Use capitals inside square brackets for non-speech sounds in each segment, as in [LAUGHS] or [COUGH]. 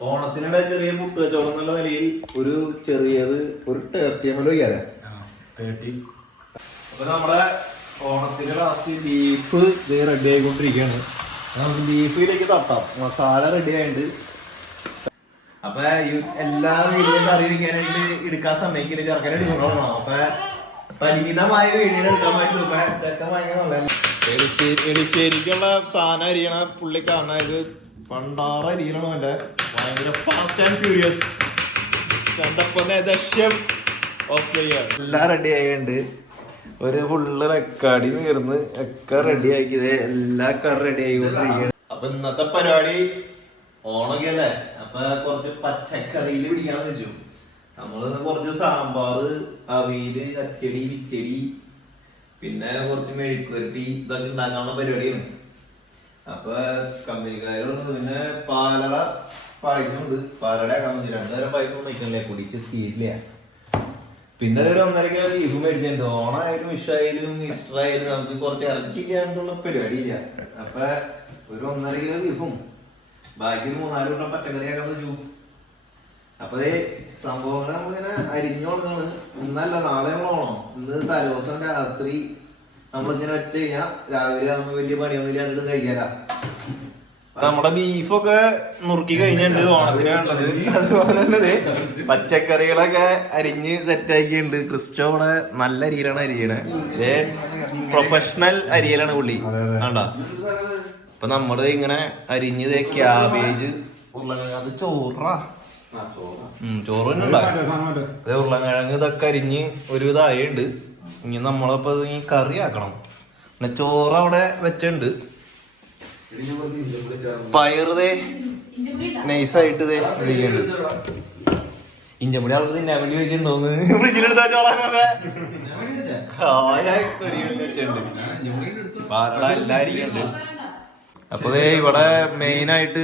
ഓണത്തിനിടെ ചെറിയ പുട്ട് കച്ചവടം എന്നുള്ള നിലയിൽ ഒരു ചെറിയത് ഒരു തേർട്ടി എം എൽ വയ്ക്കാതെ തേർട്ടി അപ്പൊ നമ്മുടെ ഓണത്തിന്റെ ലാസ്റ്റ് ബീഫ് റെഡി ആയിക്കൊണ്ടിരിക്കുകയാണ്. നമുക്ക് ബീഫിലേക്ക് തട്ടാം. മസാല റെഡി ആയിട്ട് അപ്പൊ എല്ലാ വീഡിയോയും അറിയിക്കാനായിട്ട് എടുക്കാൻ സമയക്കില്ല ചെറുക്കാൻ എടുക്കണം അപ്പൊ പരിമിതമായ വീഡിയോ എടുക്കാൻ വേണ്ടി ഇപ്പൊ ചെക്കൻ വാങ്ങിയ എലിശ്ശേരിക്കുള്ള എളിശ്ശേരിക്കുള്ള സാധനം അരിയണ പുള്ളി കാണാൻ പണ്ടാറ ഭയങ്കര ഫാസ്റ്റ് ആൻഡ് ഫ്യൂരിയസ് എല്ലാം റെഡി ആയിട്ടുണ്ട്. ഒരു ഫുള്ള് റെക്കാർഡിൽ നിന്ന് ഒക്കെ റെഡി ആക്കിയത് എല്ലാ കാർ റെഡി ആയിക്കൊണ്ടിരിക്കുകയാണ്. അപ്പൊ ഇന്നത്തെ പരിപാടി ഓണൊക്കെ അല്ലേ അപ്പൊ കുറച്ച് പച്ചക്കറിയിൽ പിടിക്കാന്ന് വെച്ചു. നമ്മൾ കുറച്ച് സാമ്പാർ അവിയിൽ അച്ചടി വിച്ചടി പിന്നെ കുറച്ച് മെഴുക്കുവരട്ടി ഇതൊക്കെ ഉണ്ടാക്കാനുള്ള പരിപാടിയാണ്. അപ്പൊ കമ്പനിക്കാരും പിന്നെ പാലട പായസം ഉണ്ട് പാലട കമ്പനി രണ്ടുതരം പായസം വയ്ക്കണില്ലേ കുടിച്ച് തീരില്ല. പിന്നെ ഒരു ഒന്നരക്ക് ബീഫ് മേടിച്ചിട്ടുണ്ട് ഓണായാലും വിഷായാലും ഈസ്റ്റർ ആയാലും നമുക്ക് കുറച്ച് ഇറച്ചി ഇല്ലാണ്ടുള്ള പരിപാടിയില്ല. അപ്പൊ ഒരു ഒന്നര കിലോ ബീഫും ബാക്കി മൂന്നാൽ കിലോ പച്ചക്കറിയാക്കാൻ വെച്ചു അപ്പൊ അതേ സംഭവങ്ങൾ നമ്മളിങ്ങനെ അരിഞ്ഞു കൊടുക്കാണ് ഇന്നല്ല നാളെ ഓണം. ഇന്ന് തലേദിവസം രാത്രി നമ്മളിങ്ങനെ വെച്ച് കഴിഞ്ഞാ രാവിലെ നമ്മൾ വലിയ പണിയൊന്നും ഇല്ലാണ്ട് കഴിക്കാല നമ്മുടെ ബീഫൊക്കെ നുറുക്കി കഴിഞ്ഞിട്ടുണ്ട് ഓണത്തിന് വേണ്ടത് അതുപോലെ തന്നെ പച്ചക്കറികളൊക്കെ അരിഞ്ഞ് സെറ്റ് ആക്കിയിട്ടുണ്ട്. ക്രിസ്റ്റോ ഇവിടെ നല്ല അരിയിലാണ് അരിയണേ. പ്രൊഫഷണൽ അരിയലാണ് പുള്ളി. കണ്ടോ? അപ്പൊ നമ്മൾ ഇങ്ങനെ അരിഞ്ഞത് ക്യാബേജ് ഉരുളക്കിഴങ്ങ് അത് ചോറാ. ഉം, ചോറ് തന്നെ ഉരുളക്കിഴങ്ങ് ഇതൊക്കെ അരിഞ്ഞ് ഒരു ഇതായുണ്ട് ഇനി നമ്മളപ്പോ ഇത് ഈ കറി ആക്കണം. പിന്നെ ചോറ് അവിടെ വെച്ചിട്ടുണ്ട്. പയറുതേ നൈസായിട്ട് ഇതേ ഇരിക്കുന്നുണ്ട്. ഇഞ്ചമുടി ആൾക്ക് തിന്നാൻ വെച്ചിട്ടുണ്ടോന്ന് ഫ്രിഡ്ജിലെടുത്താ ഉണ്ട് അപ്പൊ ഇവിടെ മെയിൻ ആയിട്ട്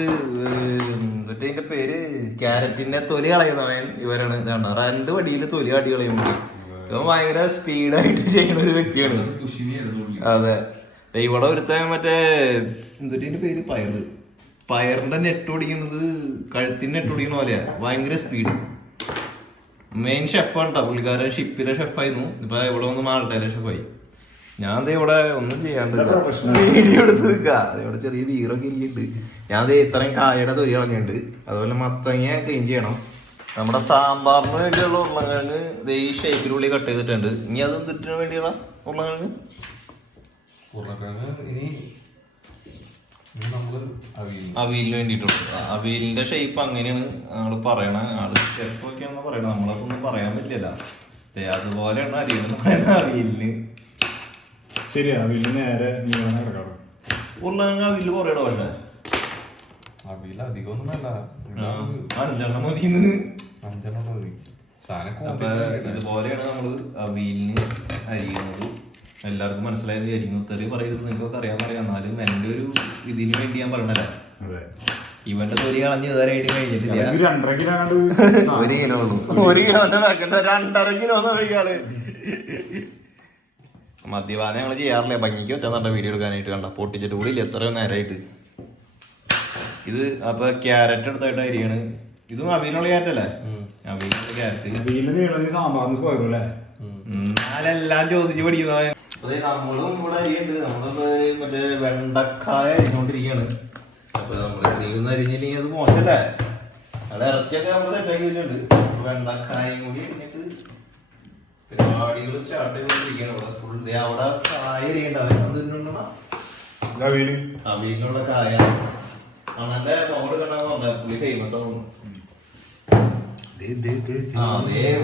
ഇതിന്റെ പേര് ക്യാരറ്റിന്റെ തൊലി കളയുന്നവൻ ഇവരാണ്. രണ്ട് വടിയിൽ തൊലി അടി കളയുമ്പോൾ ഇവൻ ഭയങ്കര സ്പീഡായിട്ട് ചെയ്യുന്ന ഒരു വ്യക്തിയാണ്. അതെ. ഇവിടെ ഒരുത്ത മറ്റേ എന്തൊരു പേര്? പയറ്. പയറിന്റെ നെറ്റ് ഓടിക്കുന്നത് കഴുത്തിന് നെറ്റ് ഓടിക്കുന്ന പോലെയാ. ഭയങ്കര സ്പീഡ്. മെയിൻ ഷെഫാണ് കേട്ടോ പുള്ളിക്കാരൻ ഷിപ്പിലെ ഷെഫായിരുന്നു ഇപ്പൊ ഇവിടെ വന്ന് മാൾട്ടയിലെ ഷെഫായി ഞാൻ ദേ ഇവിടെ ഒന്നും ചെയ്യാണ്ട് വീഡിയോ എടുത്ത് ഇവിടെ ചെറിയ വീറൊക്കെ ഇരിക്കുന്നുണ്ട്. ഞാൻ ദേ ഇത്രയും കായയുടെ തൊലി കളഞ്ഞിട്ടുണ്ട്. അതുപോലെ മത്തങ്ങ ക്ലീൻ ചെയ്യണം. നമ്മുടെ സാമ്പാറിന് വേണ്ടിയുള്ള ഉരുളക്കിഴങ്ങ് ദേ ഈ ഷേപ്പിനുള്ളിൽ കട്ട് ചെയ്തിട്ടുണ്ട്. ഇനി അത് എന്തിനു വേണ്ടിയുള്ള ഉരുളക്കിഴങ്ങ്? ഉരുളക്കിഴങ്ങ് ഇനി വേണ്ടിയിട്ടുള്ളൂ. അവിയലിന്റെ ഷേപ്പ് അങ്ങനെയാണ് ആൾ പറയണ. ആൾ ഷെഫൊക്കെയാണെന്ന് പറയണത്? നമ്മളൊന്നും ഒന്നും പറയാൻ പറ്റില്ല. അതുപോലെയാണ് അരിയെന്ന് പറയുന്ന അവിയലിന്. ശരി വീട്ടിൽ നേരെ ഉരുളക്കിഴങ്ങ് അവിയൽ കുറേയുടെ പക്ഷേ. അവിയൽ അധികമൊന്നും വേണ്ട. അഞ്ചെണ്ണം മതിന്ന് ഇതുപോലെയാണ് നമ്മൾ അവിയലിന് അരിയുന്നത് എല്ലാവർക്കും മനസ്സിലായത് അരിയുന്നു തെറി പറയരുത് നിങ്ങൾക്കൊക്കെ അറിയാൻ പറയാം എന്നാലും എന്റെ ഒരു ഇതിന് വേണ്ടി ഞാൻ പറയണല്ലേ അതെ. ഇവന്റെ തൊലി കളഞ്ഞ് ഇതുവരെ ആയിട്ട് കഴിഞ്ഞിട്ടില്ല. കിലോ [LAUGHS] ഒരു കിലോ ഉള്ളൂ. ഒരു കിലോന്റെ പാക്കറ്റ് രണ്ടര കിലോ നോക്കിയാൾ മദ്യപാനം ഞങ്ങൾ ചെയ്യാറില്ല. ഭംഗിക്ക് വെച്ചാൽ നല്ല വീഡിയോ എടുക്കാനായിട്ട് കണ്ട? പൊട്ടിച്ചിട്ട് കൂടി ഇല്ല. എത്രയോ നേരമായിട്ട് ഇത് അപ്പൊ ക്യാരറ്റ് എടുത്തായിട്ട് അരിയാണ്. ഇതും അവീനുള്ള ക്യാരറ്റ് അവീനുള്ള ക്യാരറ്റ് വീട്ടിൽ നീളം നീ സാമ്പാറിന് സ്ക്വയറും അല്ലേ ഞാനെല്ലാം ചോദിച്ചു പഠിക്കുന്നവൻ അതെ നമ്മളും ഇവിടെ അരിയുണ്ട് നമ്മളത് മറ്റേ വെണ്ടക്കായ അരിഞ്ഞോണ്ടിരിക്കുകയാണ് അപ്പൊ നമ്മൾ ചെയ്യുന്ന അരിഞ്ഞില്ലെങ്കിൽ അത് മോശമല്ലേ അവിടെ ഇറച്ചിയൊക്കെ നമ്മൾ സെറ്റാക്കി വെച്ചിട്ടുണ്ട്. വെണ്ടക്കായും കൂടി അരിഞ്ഞിട്ട് പരിപാടികൾ സ്റ്റാർട്ട് ചെയ്തോണ്ടിരിക്കുകയാണ് ഇവിടെ ഫുൾ അവിടെ കായ അരിയുണ്ട്. അവൻ എന്തുണ്ടാ അവീനുള്ള കായ. അണ്ണന്റെ മോൾ കണ്ടാന്ന് പറഞ്ഞ. പുള്ളി ഫേമസ് ആവുന്നു.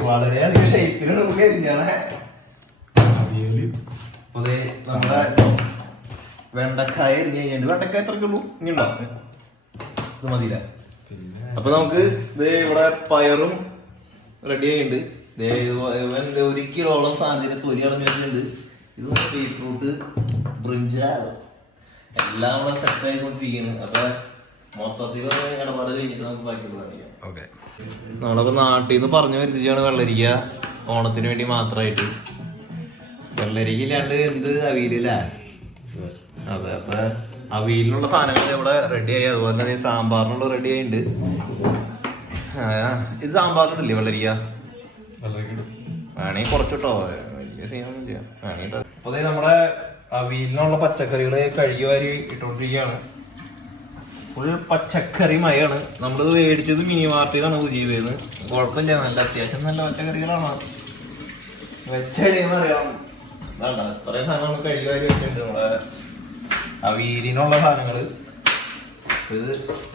വളരെയധികം ഷേപ്പിൽ നമുക്ക് അവിയൽ അതെ നമ്മുടെ വെണ്ടക്കായ എരിഞ്ഞ് കഴിഞ്ഞിട്ട് വെണ്ടക്കായ എത്രയ്ക്ക് ഉള്ളൂ? ഇനി ഉണ്ടോ? ഇത് മതിയില്ല. അപ്പൊ നമുക്ക് ഇത് ഇവിടെ പയറും റെഡി ആയിട്ടുണ്ട്. ദേ ഒരു കിലോളം സാധനത്തിന് തൊലി അളഞ്ഞിട്ടുണ്ട് ഇത് ബീട്രൂട്ട് ബ്രിഞ്ചാൽ എല്ലാം ഇവിടെ സെറ്റ് ആയിക്കൊണ്ടിരിക്കുകയാണ്. അപ്പൊ മൊത്തത്തിൽ ഇടപാട് കഴിഞ്ഞിട്ട് നമുക്ക് ബാക്കിയുള്ളത് അറിയാം ഓക്കെ. നമ്മളപ്പോ നാട്ടിൽ നിന്ന് പറഞ്ഞു വരുത്തിച്ചാണ് വെള്ളരിക്ക ഓണത്തിന് വേണ്ടി മാത്രമായിട്ട്. വെള്ളരിക്ക ഇല്ലാണ്ട് എന്ത് അവിയലല്ലേ. അതെ അപ്പൊ അവിയലിനുള്ള സാധനങ്ങൾ ഇവിടെ റെഡി ആയി. അതുപോലെ തന്നെ സാമ്പാറിനുള്ള റെഡി ആയിട്ടുണ്ട് ആ, ഇത് സാമ്പാറിനില്ലേ വെള്ളരിക്ക? വേണേ വേണമെങ്കിൽ കുറച്ചിട്ടോ. വലിയ സീനൊന്നും ചെയ്യാം വേണമെങ്കിൽ അപ്പൊ നമ്മളെ നമ്മുടെ അവിയലിനുള്ള പച്ചക്കറികൾ കഴുകി വാരി ഇട്ടോണ്ടിരിക്കുകയാണ് ഒരു പച്ചക്കറി മയാണ് നമ്മളിത് മേടിച്ചത് മിനി മാർട്ടിലാണ് പുതിയത് കുഴപ്പമില്ല നല്ല അത്യാവശ്യം നല്ല പച്ചക്കറികളാണ്. വെച്ചടിയെന്ന് അറിയാം വേണ്ട ഇത്രയും സാധനങ്ങൾ കഴുകി വാരി വെച്ചിട്ടുണ്ട് നമ്മുടെ അവിയലിനുള്ള സാധനങ്ങൾ. ഇത്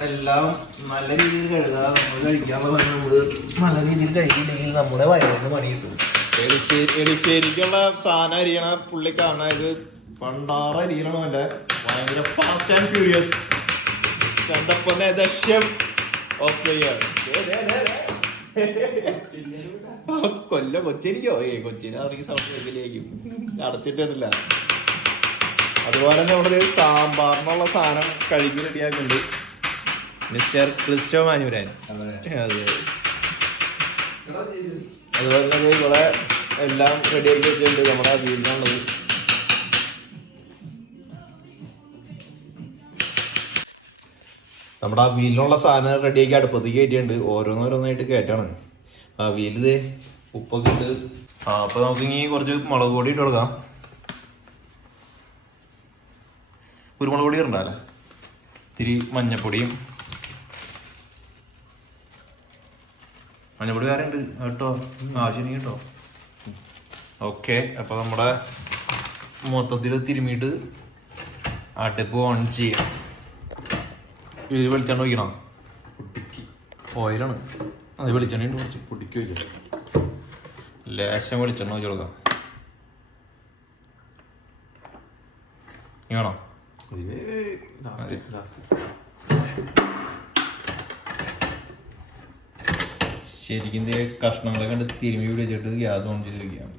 എല്ലാം നല്ല രീതിയിൽ കഴുകാം. നമ്മൾ കഴിക്കാനുള്ള സാധനം നമ്മൾ നല്ല രീതിയിൽ കഴിക്കില്ലെങ്കിൽ നമ്മുടെ വയറിന് പണി കിട്ടും. എളിശ്ശേരി എളിശ്ശേരിക്കുള്ള സാധനം അരിയണ പുള്ളി കാണാൻ ഇത്. പണ്ടാറ അരിയണം അവന്റെ ഭയങ്കര fast and furious കണ്ടപ്പോന്നെ the chef of the year കൊല്ല കൊച്ചിരിക്കോ ഏ കൊച്ചിനെ ഇറങ്ങി സൗണ്ട് കേൾക്കില്ലേക്കും അടച്ചിട്ടില്ല അതുപോലെ തന്നെ നമ്മുടെ സാമ്പാറിനുള്ള സാധനം കഴുകി റെഡിയാക്കുന്നുണ്ട്. മിസ്റ്റർ ക്രിസ്റ്റോ മാനൂരാൻ. അതെ. അതുപോലെ തന്നെ ഇവിടെ എല്ലാം റെഡിയാക്കി വെച്ചിട്ടുണ്ട് നമ്മുടെ വീട്ടിലുള്ളത് നമ്മുടെ ആ വീലിനുള്ള സാധനം റെഡിയാക്കി അടുപ്പത്തേക്ക് കയറ്റിയിട്ടുണ്ട്. ഓരോന്നോരോന്നായിട്ട് കയറ്റാണ്. ആ വീൽ ഉപ്പൊക്കെ ഇട്ട് ആ അപ്പൊ നമുക്ക് ഇനി കുറച്ച് മുളക് പൊടി ഇട്ട് കൊടുക്കാം. കുരുമുളക് പൊടി ഇടണ്ടല്ലേ ഇത്തിരി മഞ്ഞപ്പൊടിയും മഞ്ഞപ്പൊടി ഉണ്ട്. കേട്ടോ ആവശ്യം കേട്ടോ ഓക്കെ അപ്പൊ നമ്മുടെ മൊത്തത്തിൽ തിരുമിയിട്ട് അടുപ്പ് ഓൺ ചെയ്യാം. ഇതിൽ വെളിച്ചെണ്ണ ഒഴിക്കണം? കുട്ടിക്ക് ഓയിലാണ് അത് വെളിച്ചെണ്ണ ഉണ്ട് കുറച്ച്. കുട്ടിക്ക് ഒഴിക്കാം. ലേശം വെളിച്ചെണ്ണ ഒഴിച്ച് കൊടുക്കാം. ഇനി വേണോ? ശരിക്കും കഷ്ണങ്ങളെ കണ്ട് തിരുമ്മി പിടിച്ചിട്ട് ഗ്യാസ് ഓൺ ചെയ്ത് വെക്കാം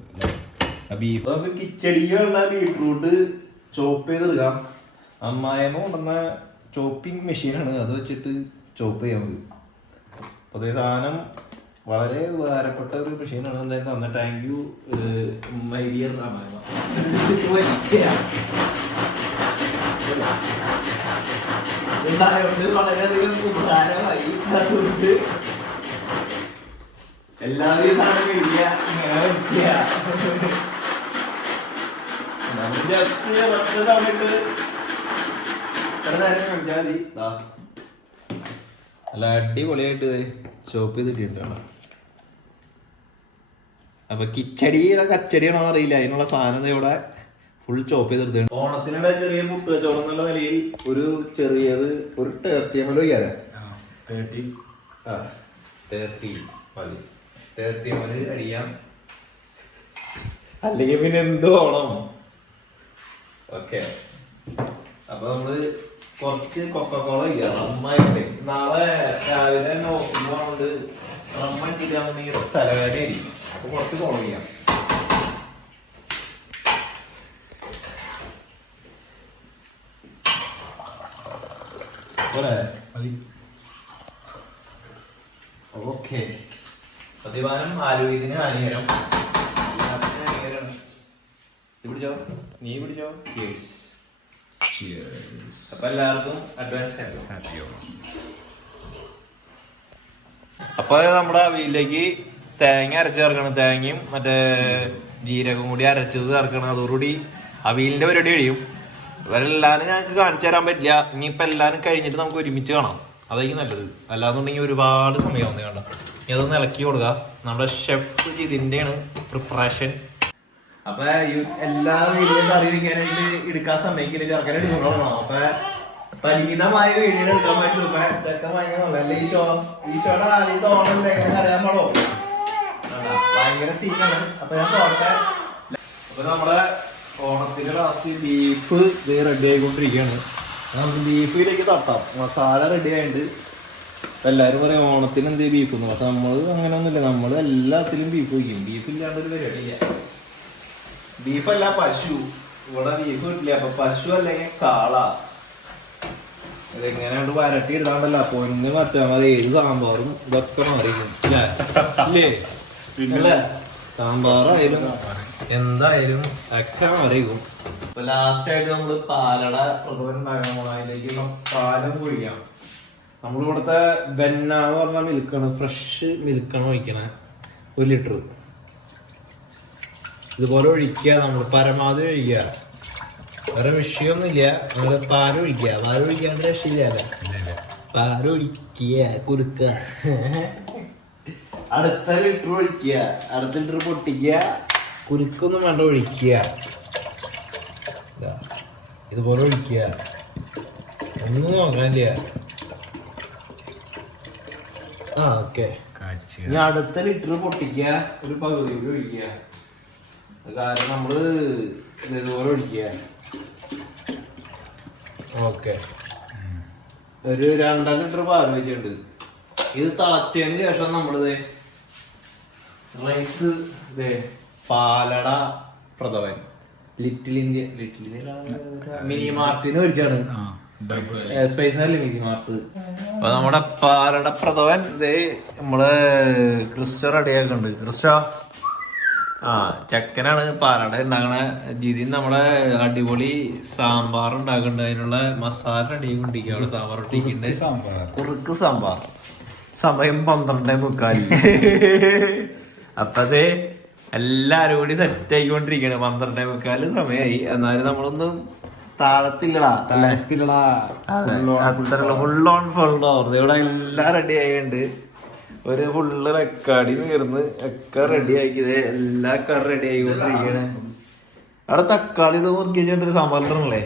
ബീഫ് കിച്ചടിക്കുള്ള ബീട്രൂട്ട് ചോപ്പ് ചെയ്തെടുക്കാം അമ്മായമ്മ കൊണ്ടുവന്ന ചോപ്പിംഗ് മെഷീനാണ്. അത് വെച്ചിട്ട് ചോപ്പ് ചെയ്യാൻ പറ്റും. അപ്പോൾ അതേ സാധനം വളരെ ഉപകാരപ്പെട്ട ഒരു മെഷീനാണ്. എന്തായാലും തന്നെ താങ്ക് യു മൈ ഡിയർ വളരെയധികം ഉപകാരമായി. അതുകൊണ്ട് സാധനം ജസ്റ്റ് തവണിട്ട് നല്ല അടിപൊളിയായിട്ട് ഷോപ്പ് ചെയ്തിട്ടുണ്ട് അപ്പൊ കിച്ചടിയുടെ കച്ചടിയാണോ അറിയില്ല. അതിനുള്ള സാധനം ഇവിടെ ഫുൾ ചോപ്പ് ചെയ്തെടുത്തു ഓണത്തിനിടെ ചെറിയ പുട്ട് കച്ചവടം എന്നുള്ള നിലയിൽ ഒരു ചെറിയത് ഒരു ടേർട്ടിയമല്ലോ ചെയ്യാതെ തേർട്ടി ആ തേർട്ടി മതി. തേർട്ടി മതി അടിയാം അല്ലെങ്കിൽ പിന്നെ എന്ത് ഓണം ഓക്കെ അപ്പൊ നമ്മൾ കുറച്ച് കൊക്കക്കോള ഇല്ല റമ്മായിട്ട് നാളെ രാവിലെ തന്നെ നോക്കുമ്പോണ്ട് റമ്മ ഇട്ടിട്ടാണെന്നുണ്ടെങ്കിൽ തലവേദന അപ്പൊ കുറച്ച് കോള ചെയ്യാം. ഓക്കെ. പ്രതിവാനം ആരോഗ്യത്തിന് ഹാനികരം. ഇവിടെ പിടിച്ചോ? നീ പിടിച്ചോ? Cheers. അപ്പൊ എല്ലാവർക്കും അഡ്വാൻസ് അപ്പൊ നമ്മുടെ അവിയിലേക്ക് തേങ്ങ അരച്ച് ചേർക്കണം. തേങ്ങയും മറ്റേ ജീരകം കൂടി അരച്ചത് ചേർക്കണം. അതോടുകൂടി അവിയലിന്റെ പരിപാടി കഴിയും. ഇവരെല്ലാരും ഞങ്ങൾക്ക് കാണിച്ചു തരാൻ പറ്റില്ല. ഇനിയിപ്പൊ എല്ലാരും കഴിഞ്ഞിട്ട് നമുക്ക് ഒരുമിച്ച് കാണാം. അതായിരിക്കും നല്ലത്. അല്ലാന്നുണ്ടെങ്കിൽ ഒരുപാട് കണ്ട ഇനി അതൊന്ന് ഇളക്കി കൊടുക്കുക നമ്മുടെ ഷെഫ് ജിതിന്റെയാണ് പ്രിപ്പറേഷൻ അപ്പൊ എല്ലാവരും എല്ലാ വീഡിയോയും അറിയും ഇങ്ങനെ എടുക്കാൻ സമ്മതിക്കില്ല ചെറുക്കനെ എടുക്കണം അപ്പൊ പരിമിതമായ വീഡിയോ എടുക്കാൻ പറ്റും ഇപ്പൊ ചെക്കൻ ഭയങ്കര അല്ല? ഈശോ ഈശോയുടെ ആദ്യത്തെ ഓണല്ലേ എങ്ങനെ അറിയാൻ പാടോ? ഭയങ്കര സീനാണ് അപ്പൊ ഞാൻ തോട്ടെ അപ്പൊ നമ്മുടെ ഓണത്തിന്റെ ലാസ്റ്റ് ബീഫ് റെഡി ആയിക്കൊണ്ടിരിക്കുകയാണ്. നമുക്ക് ബീഫിലേക്ക് തട്ടാം. മസാല റെഡി ആയിട്ട് എല്ലാരും പറയും ഓണത്തിന് എന്തേ ബീഫ് എന്ന്? പക്ഷെ നമ്മൾ അങ്ങനെ ഒന്നുമില്ല നമ്മൾ എല്ലാത്തിലും ബീഫ് വയ്ക്കും. ബീഫ് ഇല്ലാണ്ട് ഒരു പരിപാടിയില്ല ബീഫല്ല പശു. ഇവിടെ ബീഫ് കിട്ടില്ല. അപ്പൊ പശു അല്ലെങ്കിൽ കാള. ഇതെങ്ങനെയാണ്ട് വരട്ടി ഇടാണ്ടല്ല. പൊന്ന് പറ്റാ മതി. ഏത് സാമ്പാറും ഇതൊക്കെ അല്ലേ? സാമ്പാറായാലും എന്തായാലും ഒക്കെ അറിയും ഇപ്പൊ ലാസ്റ്റ് ആയിട്ട് നമ്മൾ പാലട പ്രഥമൻ ഉണ്ടാക്കണം അതിലേക്ക് പാലം കുഴിക്കാം നമ്മളിവിടുത്തെ ബെന്ന എന്ന് പറഞ്ഞ മിൽക്കാണ് ഫ്രഷ് മിൽക്കാണ് വയ്ക്കണേ ഒരു ലിറ്റർ ഇതുപോലെ ഒഴിക്കുക നമ്മൾ പരമാവധി ഒഴിക്കുക. വേറെ വിഷയമൊന്നുമില്ല. നമ്മൾ പാൽ ഒഴിക്കുക. പാൽ ഒഴിക്കാണ്ട് രക്ഷയില്ല പാൽ ഒഴിക്കുക കുറുക്ക. അടുത്ത ലിറ്റർ ഒഴിക്കുക. അടുത്ത ലിറ്റർ പൊട്ടിക്കുക. കുരുക്കൊന്നും വേണ്ട ഒഴിക്കുക. ഇതുപോലെ ഒഴിക്കുക. ഒന്നും നോക്കാനില്ല. ആ ഓക്കെ. ഇനി അടുത്ത ലിറ്റർ പൊട്ടിക്കുക. ഒരു പകുതി ഒഴിക്കുക. കാരണം നമ്മൾ ഇതുപോലെ ഒഴിക്കുകയാണ്. ഓക്കെ. ഒരു രണ്ടര ലിറ്റർ പാൽ വെച്ചിട്ടുണ്ട്. ഇത് തിളച്ചതിന് ശേഷം നമ്മളിത് റൈസ് ഇതേ പാലട പ്രഥവൻ Little India Little India mini മാർട്ടിന് ഒഴിച്ചാണ്. സ്പൈസ് അല്ലേ മിനി മാർട്ട് അപ്പൊ നമ്മുടെ പാലട പ്രഥവൻ ഇതേ നമ്മൾ ക്രിസ്റ്റ റെഡിയാക്കുന്നുണ്ട് ക്രിസ്റ്റ ആ ചക്കനാണ് പാലട ഉണ്ടാക്കണ. ജിതി നമ്മുടെ അടിപൊളി സാമ്പാർ ഉണ്ടാക്കണ്ട. അതിനുള്ള മസാല റെഡി കൊണ്ടിരിക്കുക അവിടെ സാമ്പാർ ഒട്ടിക്കുന്നുണ്ട് സാമ്പാർ. കുറുക്ക് സാമ്പാർ. സമയം പന്ത്രണ്ടേ മുക്കാൽ. അപ്പതേ എല്ലാരും കൂടി സെറ്റ് ആയിക്കൊണ്ടിരിക്കണ്. പന്ത്രണ്ടേ മുക്കാൽ സമയമായി എന്നാലും നമ്മളൊന്നും താളത്തില്ലടാ അല്ലേ? ഫുൾ ഓൺ ഫുൾ ഓവർ ഇവിടെ എല്ലാം റെഡി ആയിട്ടുണ്ട്. ഒരു ഫുള്ള് റെക്കാർഡി നീർന്ന് ഒക്കെ റെഡി ആക്കിയത് എല്ലാ കാർ റെഡി ആയിക്കൊണ്ടിരിക്കണേ അവിടെ തക്കാളി മുറുക്കി വെച്ചിട്ട് സാമ്പാറിലേ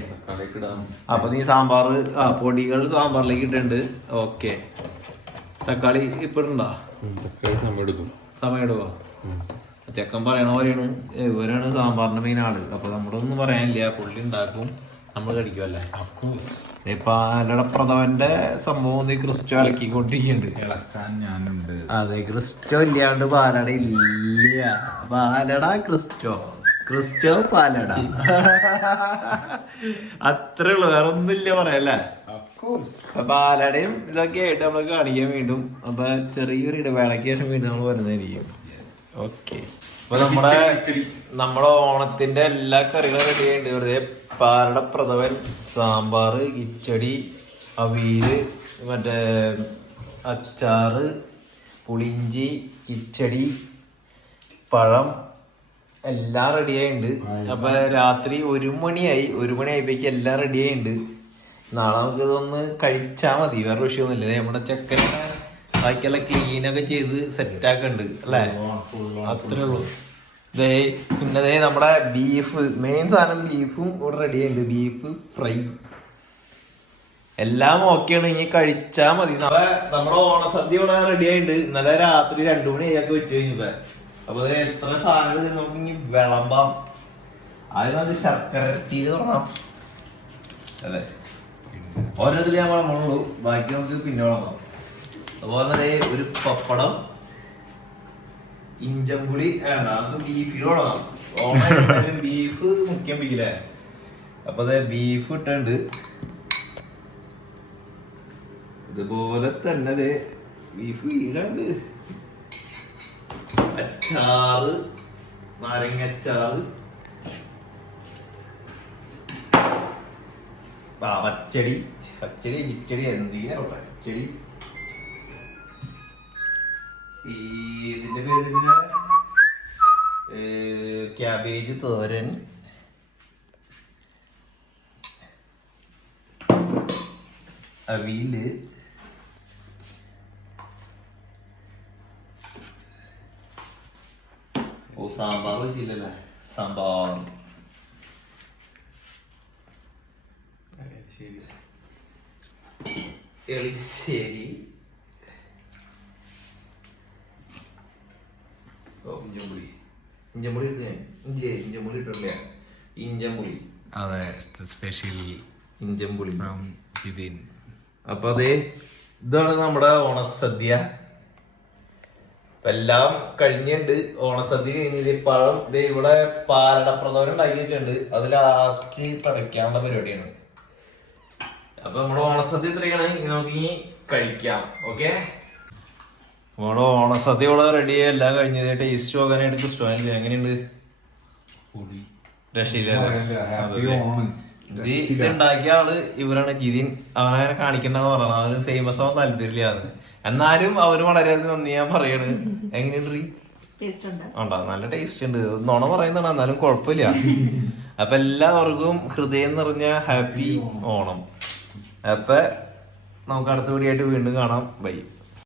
അപ്പൊ നീ സാമ്പാർ ആ പൊടികൾ സാമ്പാറിലേക്ക് ഇട്ടുണ്ട് ഓക്കെ തക്കാളി ഇപ്പൊ ഉണ്ടോ സമയം എടുക്കോ. ചെക്കൻ പറയണ പോലെയാണ്. ഇവരാണ് സാമ്പാറിന്റെ മെയിൻ ആൾ. അപ്പൊ നമ്മളൊന്നും പറയാനില്ല. പുള്ളി ഉണ്ടാക്കും. നമ്മൾ കടിക്കുമല്ലേ ഇപ്പൊ അല്ലട പ്രഥമന്റെ സംഭവം നീ ക്രിസ്റ്റോ ഇളക്കിക്കൊണ്ടിരിക്കുന്നുണ്ട്. ഇളക്കാൻ ഞാനുണ്ട്. അതെ ക്രിസ്റ്റോ ഇല്ലാണ്ട് പാലട ഇല്ല. പാലട ക്രിസ്റ്റോ. ക്രിസ്റ്റോ പാലട. അത്രേ ഉള്ളു വേറെ ഒന്നുമില്ല പറയല്ലേ? പാലടയും ഇതൊക്കെ ആയിട്ട് നമ്മൾ കാണിക്കാൻ വീണ്ടും. അപ്പൊ ചെറിയൊരു ഇടവേളയ്ക്ക് ശേഷം വീണ്ടും നമ്മൾ വരുന്നതായിരിക്കും. ഓക്കെ അപ്പൊ നമ്മുടെ നമ്മുടെ ഓണത്തിന്റെ എല്ലാ കറികളും റെഡി ആയിട്ടുണ്ട്. വെറുതെ പാലട പ്രഥവൻ സാമ്പാറ് കിച്ചടി അവീര് മറ്റേ അച്ചാറ് പുളിഞ്ചി കിച്ചടി പഴം എല്ലാം റെഡി ആയിട്ടുണ്ട്. അപ്പൊ രാത്രി ഒരു മണിയായി. ഒരു മണി ആയപ്പോഴേക്ക് എല്ലാം റെഡി ആയിട്ടുണ്ട്. നാളെ നമുക്ക് ഇതൊന്ന് കഴിച്ചാ മതി. വേറെ വിഷയമൊന്നുമില്ല. നമ്മുടെ ചെക്കൻ ബാക്കിയെല്ലാം ക്ലീൻ ഒക്കെ ചെയ്ത് സെറ്റ് ആക്കുന്നുണ്ട് അല്ലേ? അത്രേ ഉള്ളൂ. ദേ പിന്നെ ദേ നമ്മുടെ ബീഫ് മെയിൻ സാധനം ബീഫും ഇവിടെ റെഡി ആയിട്ടുണ്ട് ബീഫ് ഫ്രൈ എല്ലാം ഓക്കെയാണ് ഇനി കഴിച്ചാ മതി. നാളെ നമ്മുടെ ഓണസദ്യ ഇവിടെ റെഡി ആയിട്ടുണ്ട് ഇന്നലെ രാത്രി രണ്ടു മണി ആയൊക്കെ വെച്ച് കഴിഞ്ഞപ്പോ അപ്പൊ എത്ര സാധനങ്ങൾ നമുക്ക് ഇനി വിളമ്പാം. ആദ്യം നമുക്ക് ശർക്കര ടീ തുടങ്ങാം. അല്ലേ? ഓരോരുത്തരും ഞാൻ വിളമ്പുള്ളൂ ബാക്കി നമുക്ക് പിന്നെ വളമാം അതുപോലെ ഒരു പപ്പടം ഇഞ്ചമ്പുളി വേണ്ട. നമുക്ക് ബീഫിൽ ബീഫ് മുഖ്യം ബീലേ അപ്പൊ അതെ ബീഫ് ഇട്ടുണ്ട് ഇതുപോലെ തന്നെ അതെ ബീഫ് വീടുണ്ട് അച്ചാറ് നാരങ്ങച്ചാറ് പച്ചടി. പച്ചടി കിച്ചടി എന്തെങ്കിലും പച്ചടി ഈ ഇതിന്റെ പേര് ക്യാബേജ് തോരൻ. അവിയിൽ. ഓ സാമ്പാർ വെച്ചില്ലല്ലേ? സാമ്പാർ. എളിശ്ശേരി. ഇഞ്ചമ്പുളി ഇഞ്ചമ്പുളി ഇട്ട് ഞാൻ ഇഞ്ചി ഇഞ്ചമ്പുളി ഇട്ടില്ല ഇഞ്ചമ്പുളി അതെ സ്പെഷ്യൽ ഇഞ്ചമ്പുളി ഫ്രം ജിതിൻ അപ്പൊ അതെ ഇതാണ് നമ്മുടെ ഓണസദ്യ. എല്ലാം കഴിഞ്ഞിട്ടുണ്ട് ഓണസദ്യ കഴിഞ്ഞത് പഴം ദേ ഇവിടെ പാലടപ്രദോരം ഉണ്ടാക്കി വെച്ചിട്ടുണ്ട്. അത് ലാസ്റ്റ് പടയ്ക്കാനുള്ള പരിപാടിയാണ്. അപ്പൊ നമ്മുടെ ഓണസദ്യ ഇത്രയാണ് നമുക്ക് ഇനി കഴിക്കാം. ഓക്കെ ഇവിടെ റെഡി എല്ലാം കഴിഞ്ഞതായിട്ട് ടേസ്റ്റ് നോക്കാനായിട്ട് എടുത്ത് എങ്ങനെയുണ്ട്? രക്ഷയില്ല ഹാപ്പി ഓണം. ഇത് ഉണ്ടാക്കിയ ആൾ ഇവരാണ് ജിതിൻ. അവനെ കാണിക്കണ്ടെന്ന് പറഞ്ഞത് അവന് ഫേമസ് ആവാൻ താല്പര്യമില്ലാന്ന് എന്നാലും അവന് വളരെയധികം നന്ദി ഞാൻ പറയണ്. എങ്ങനെയുണ്ട് റീ? ഉണ്ട്. ഉണ്ടോ? നല്ല ടേസ്റ്റ് ഉണ്ട്. നോണ പറയുന്നതാണ്. എന്നാലും കുഴപ്പമില്ല. അപ്പൊ എല്ലാവർക്കും ഹൃദയം നിറഞ്ഞ ഹാപ്പി ഓണം. അപ്പൊ നമുക്ക് അടുത്ത വീഡിയോ ആയിട്ട് വീണ്ടും കാണാം. ബൈ